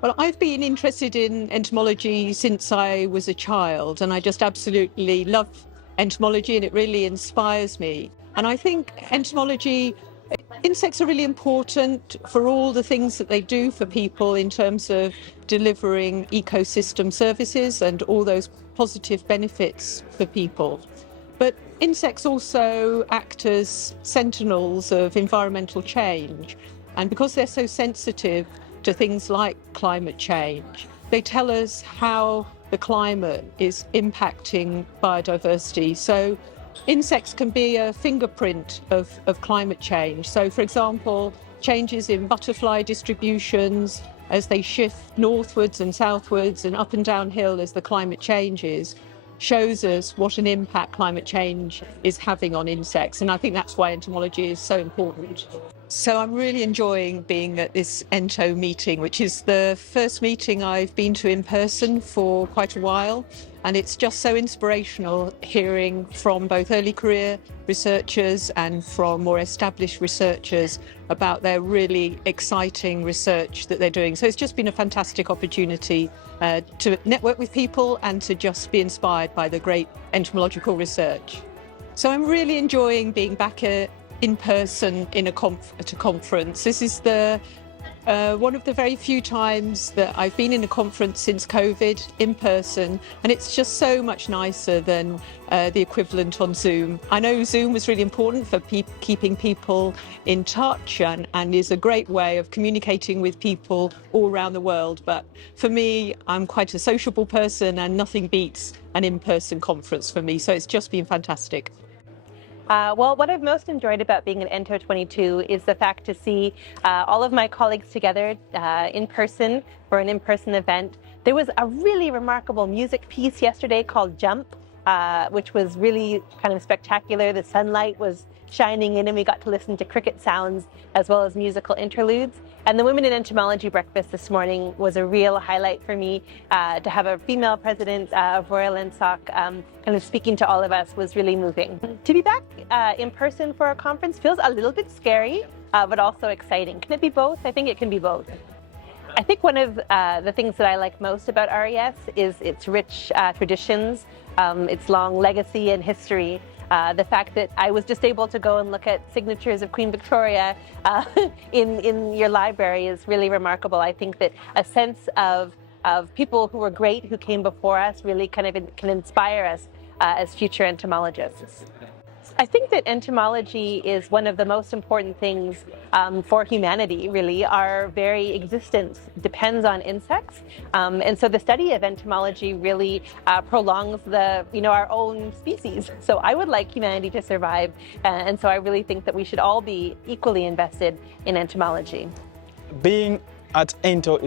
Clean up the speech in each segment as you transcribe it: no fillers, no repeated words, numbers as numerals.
Well, I've been interested in entomology since I was a child, and I just absolutely love entomology, and it really inspires me. And I think entomology, insects are really important for all the things that they do for people in terms of delivering ecosystem services and all those positive benefits for people. But insects also act as sentinels of environmental change. And because they're so sensitive to things like climate change, they tell us how the climate is impacting biodiversity. So insects can be a fingerprint of climate change. So, for example, changes in butterfly distributions as they shift northwards and southwards and up and downhill as the climate changes shows us what an impact climate change is having on insects. And I think that's why entomology is so important. So I'm really enjoying being at this Ento meeting, which is the first meeting I've been to in person for quite a while. And it's just so inspirational hearing from both early career researchers and from more established researchers about their really exciting research that they're doing. So it's just been a fantastic opportunity to network with people and to just be inspired by the great entomological research. So I'm really enjoying being back in person at a conference. This is one of the very few times that I've been in a conference since COVID in person, and it's just so much nicer than the equivalent on Zoom. I know Zoom was really important for keeping people in touch and is a great way of communicating with people all around the world, but for me, I'm quite a sociable person and nothing beats an in-person conference for me, so it's just been fantastic. Well, what I've most enjoyed about being at Ento22 is the fact to see all of my colleagues together in person for an in-person event. There was a really remarkable music piece yesterday called Jump, which was really kind of spectacular. The sunlight was shining in and we got to listen to cricket sounds as well as musical interludes. And the Women in Entomology breakfast this morning was a real highlight for me. To have a female president of Royal Entomological kind of speaking to all of us was really moving. To be back in person for a conference feels a little bit scary, but also exciting. Can it be both? I think it can be both. I think one of the things that I like most about RES is its rich traditions, its long legacy and history. The fact that I was just able to go and look at signatures of Queen Victoria in your library is really remarkable. I think that a sense of people who were great, who came before us, really kind of can inspire us as future entomologists. I think that entomology is one of the most important things for humanity, really. Our very existence depends on insects. And so the study of entomology really prolongs our own species. So I would like humanity to survive. And so I really think that we should all be equally invested in entomology. Being at Ento,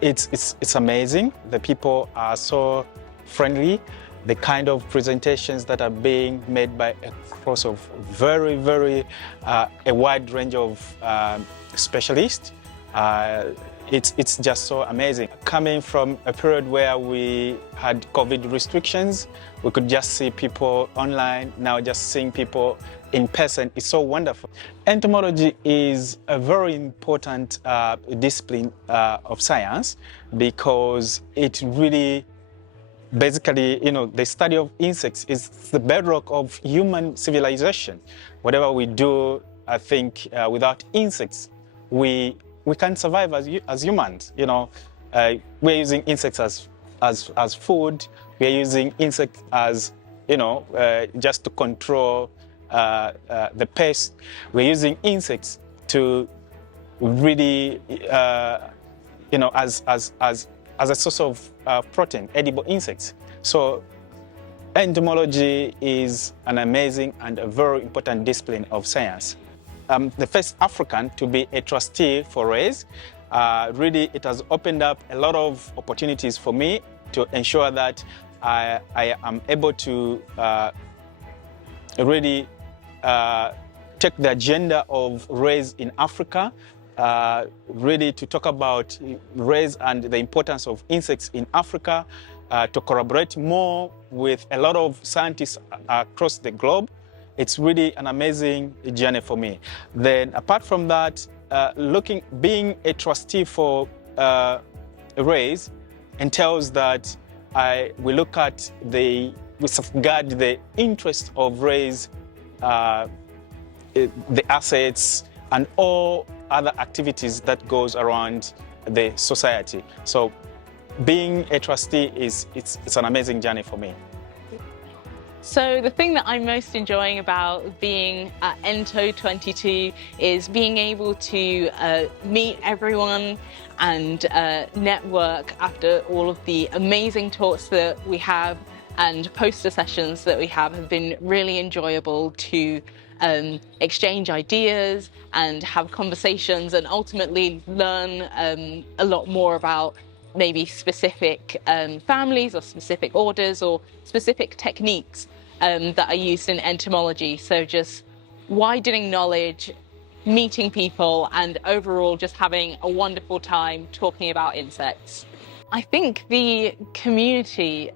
it's amazing. The people are so friendly. The kind of presentations that are being made by across of very, very a wide range of specialists. It's just so amazing. Coming from a period where we had COVID restrictions, we could just see people online. Now just seeing people in person is so wonderful. Entomology is a very important discipline of science because it really basically, the study of insects is the bedrock of human civilization. Whatever we do, I think, without insects, we can't survive as humans. We're using insects as food. We're using insects as, just to control the pest. We're using insects to really, as a source of protein, edible insects. So entomology is an amazing and a very important discipline of science. The first African to be a trustee for RES. Really, it has opened up a lot of opportunities for me to ensure that I am able to really take the agenda of RES in Africa, really to talk about RES and the importance of insects in Africa, to collaborate more with a lot of scientists across the globe. It's really an amazing journey for me. Then apart from that, being a trustee for rays entails that we safeguard the interest of rays, the assets, and all other activities that goes around the society. So being a trustee it's an amazing journey for me. So the thing that I'm most enjoying about being at Ento22 is being able to meet everyone and network after all of the amazing talks that we have and poster sessions that we have been really enjoyable to exchange ideas and have conversations and ultimately learn a lot more about maybe specific families or specific orders or specific techniques that are used in entomology. So just widening knowledge, meeting people, and overall just having a wonderful time talking about insects. I think the community,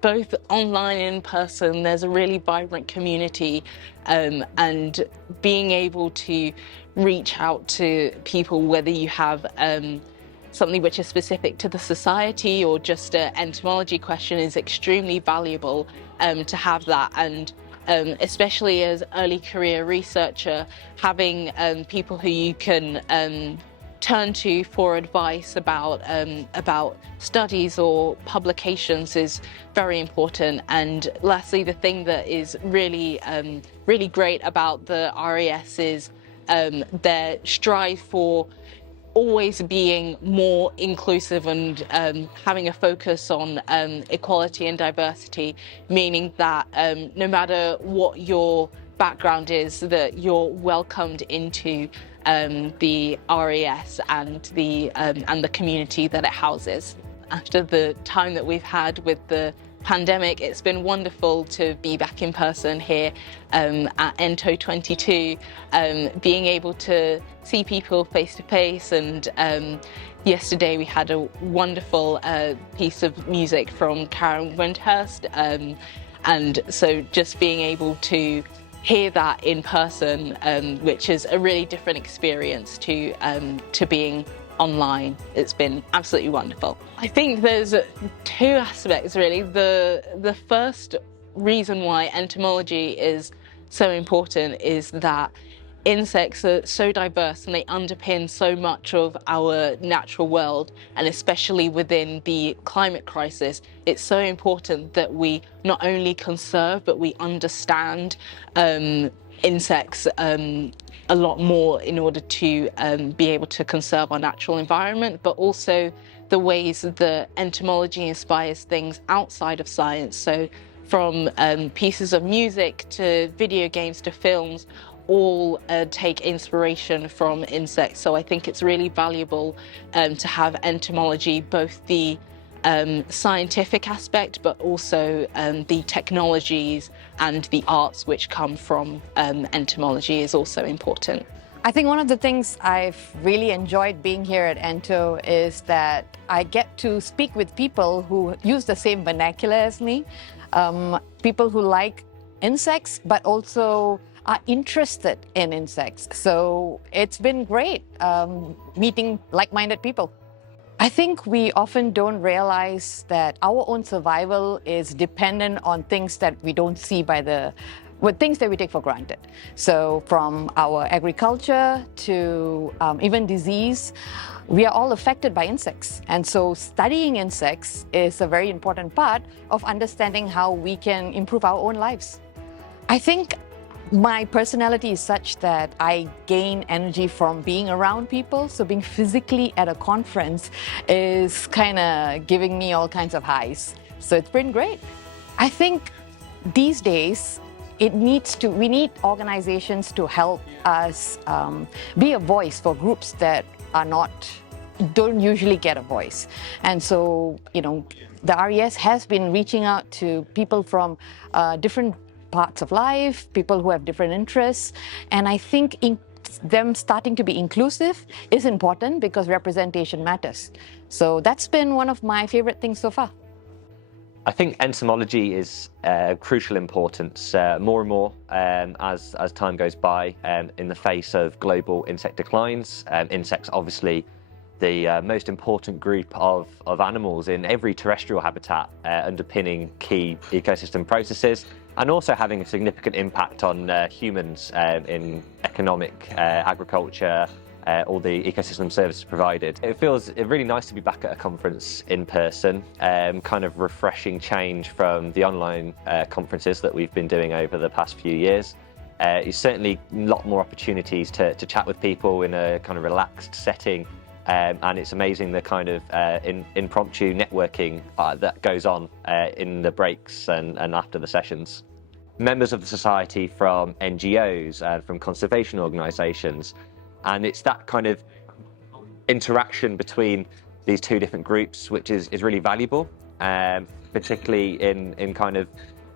both online and in person, there's a really vibrant community, and being able to reach out to people, whether you have something which is specific to the society or just an entomology question, is extremely valuable to have that. And especially as early career researcher, having people who you can turn to for advice about studies or publications is very important. And lastly, the thing that is really really great about the RES is their strive for always being more inclusive and having a focus on equality and diversity, meaning that no matter what your background is, that you're welcomed into the RES and the community that it houses. After the time that we've had with the pandemic, it's been wonderful to be back in person here at Ento22, being able to see people face to face. And yesterday we had a wonderful piece of music from Karen Windhurst, and so just being able to hear that in person, which is a really different experience to being online. It's been absolutely wonderful. I think there's two aspects really. The first reason why entomology is so important is that insects are so diverse and they underpin so much of our natural world, and especially within the climate crisis, it's so important that we not only conserve but we understand insects a lot more in order to be able to conserve our natural environment, but also the ways that entomology inspires things outside of science. So from pieces of music to video games to films, all take inspiration from insects. So I think it's really valuable to have entomology, both the scientific aspect, but also the technologies and the arts which come from entomology is also important. I think one of the things I've really enjoyed being here at Ento is that I get to speak with people who use the same vernacular as me, people who like insects, but also are interested in insects. So it's been great meeting like-minded people. I think we often don't realize that our own survival is dependent on things that we don't see with things that we take for granted. So from our agriculture to even disease, we are all affected by insects. And so studying insects is a very important part of understanding how we can improve our own lives. I think my personality is such that I gain energy from being around people. So being physically at a conference is kind of giving me all kinds of highs. So it's been great. I think these days, we need organizations to help us be a voice for groups that don't usually get a voice. And so, the RES has been reaching out to people from different parts of life, people who have different interests. And I think them starting to be inclusive is important because representation matters. So that's been one of my favorite things so far. I think entomology is crucial importance more and more as time goes by in the face of global insect declines. Insects obviously the most important group of animals in every terrestrial habitat, underpinning key ecosystem processes, and also having a significant impact on humans in economic, agriculture, all the ecosystem services provided. It feels really nice to be back at a conference in person, kind of refreshing change from the online conferences that we've been doing over the past few years. There's certainly a lot more opportunities to chat with people in a kind of relaxed setting, and it's amazing the kind of impromptu networking that goes on in the breaks and after the sessions. Members of the Society from NGOs and from conservation organisations, and it's that kind of interaction between these two different groups which is really valuable, particularly in kind of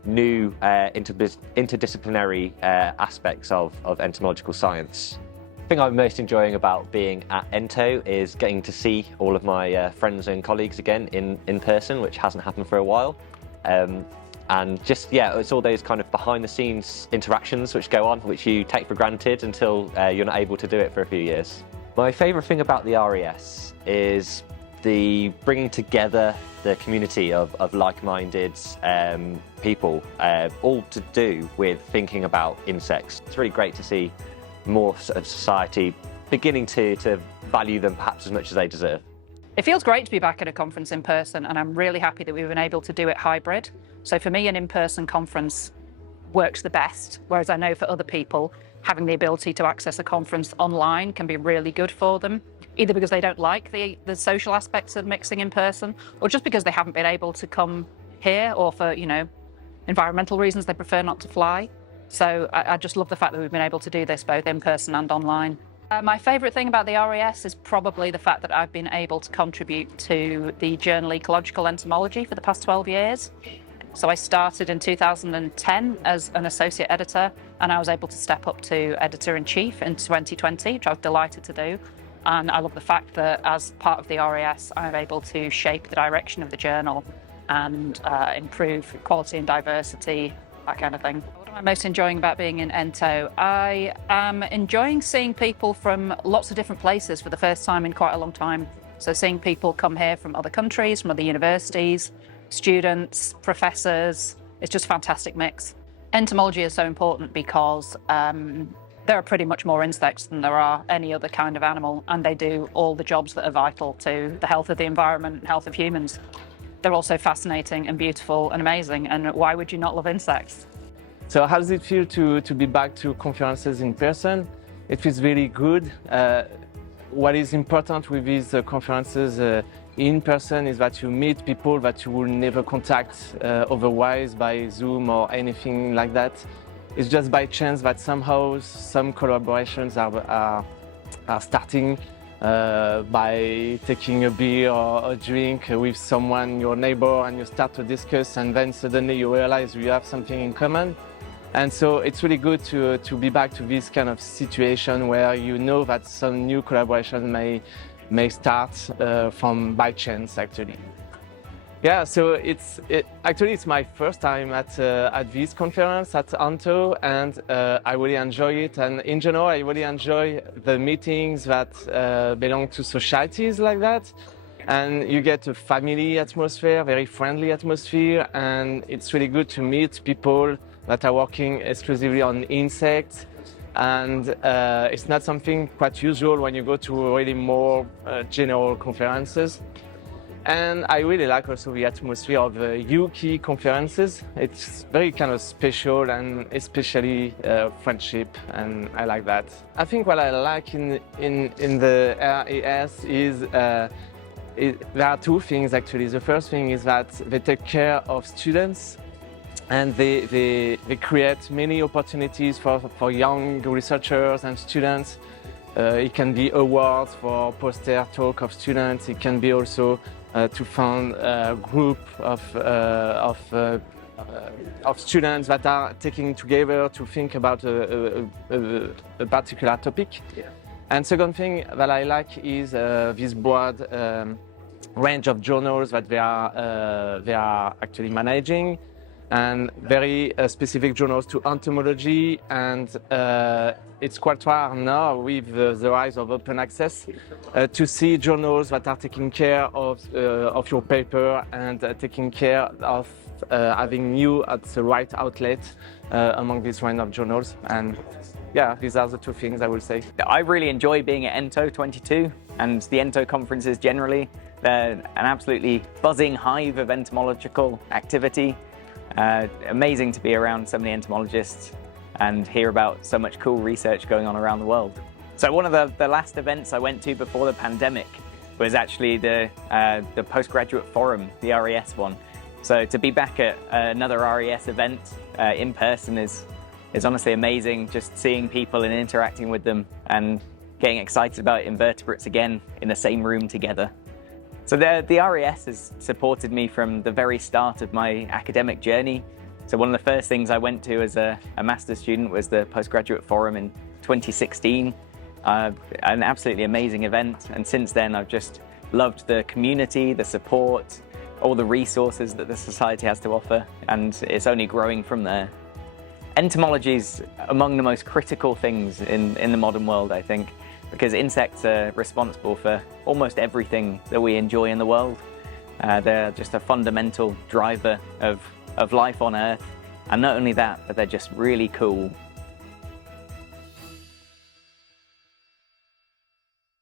new interdisciplinary aspects of entomological science. The thing I'm most enjoying about being at Ento is getting to see all of my friends and colleagues again in person, which hasn't happened for a while. And just, yeah, it's all those kind of behind the scenes interactions which go on, which you take for granted until you're not able to do it for a few years. My favourite thing about the RES is the bringing together the community of like-minded people, all to do with thinking about insects. It's really great to see more of society beginning to value them perhaps as much as they deserve. It feels great to be back at a conference in person, and I'm really happy that we've been able to do it hybrid. So for me, an in-person conference works the best, whereas I know for other people, having the ability to access a conference online can be really good for them, either because they don't like the social aspects of mixing in person, or just because they haven't been able to come here, or for, you know, environmental reasons they prefer not to fly. So I just love the fact that we've been able to do this both in person and online. My favourite thing about the RES is probably the fact that I've been able to contribute to the journal Ecological Entomology for the past 12 years. So I started in 2010 as an associate editor, and I was able to step up to editor-in-chief in 2020, which I was delighted to do. And I love the fact that as part of the RES, I'm able to shape the direction of the journal and improve quality and diversity, that kind of thing. What am I most enjoying about being in Ento? I am enjoying seeing people from lots of different places for the first time in quite a long time. So seeing people come here from other countries, from other universities, students, professors, it's just a fantastic mix. Entomology is so important because there are pretty much more insects than there are any other kind of animal, and they do all the jobs that are vital to the health of the environment and health of humans. They're also fascinating and beautiful and amazing, and why would you not love insects? So how does it feel to be back to conferences in person? It feels really good. What is important with these conferences in person is that you meet people that you will never contact otherwise by Zoom or anything like that. It's just by chance that somehow some collaborations are starting by taking a beer or a drink with someone, your neighbor, and you start to discuss, and then suddenly you realize you have something in common. And so it's really good to be back to this kind of situation where you know that some new collaboration may start from by chance, actually. Yeah, so actually it's my first time at this conference at Ento, and I really enjoy it. And in general, I really enjoy the meetings that belong to societies like that. And you get a family atmosphere, very friendly atmosphere, and it's really good to meet people that are working exclusively on insects. And it's not something quite usual when you go to really more general conferences. And I really like also the atmosphere of UK conferences. It's very kind of special, and especially friendship, and I like that. I think what I like in the RES is there are two things actually. The first thing is that they take care of students, and they create many opportunities for young researchers and students. It can be awards for poster talk of students. It can be also to fund a group of students that are taking together to think about a particular topic. Yeah. And second thing that I like is this broad range of journals that they are actually managing. and very specific journals to entomology, and it's quite rare now with the rise of open access to see journals that are taking care of your paper and taking care of having you at the right outlet among these kind of journals. And yeah, these are the two things I will say. I really enjoy being at Ento22 and the Ento conferences generally. They're an absolutely buzzing hive of entomological activity. Amazing to be around so many entomologists and hear about so much cool research going on around the world. So one of the last events I went to before the pandemic was actually the postgraduate forum, the RES one. So to be back at another RES event in person is honestly amazing, just seeing people and interacting with them and getting excited about invertebrates again in the same room together. So the RES has supported me from the very start of my academic journey. So one of the first things I went to as a master's student was the postgraduate forum in 2016. An absolutely amazing event, and since then I've just loved the community, the support, all the resources that the Society has to offer, and it's only growing from there. Entomology is among the most critical things in the modern world, I think, because insects are responsible for almost everything that we enjoy in the world. They're just a fundamental driver of life on Earth, and not only that, but they're just really cool.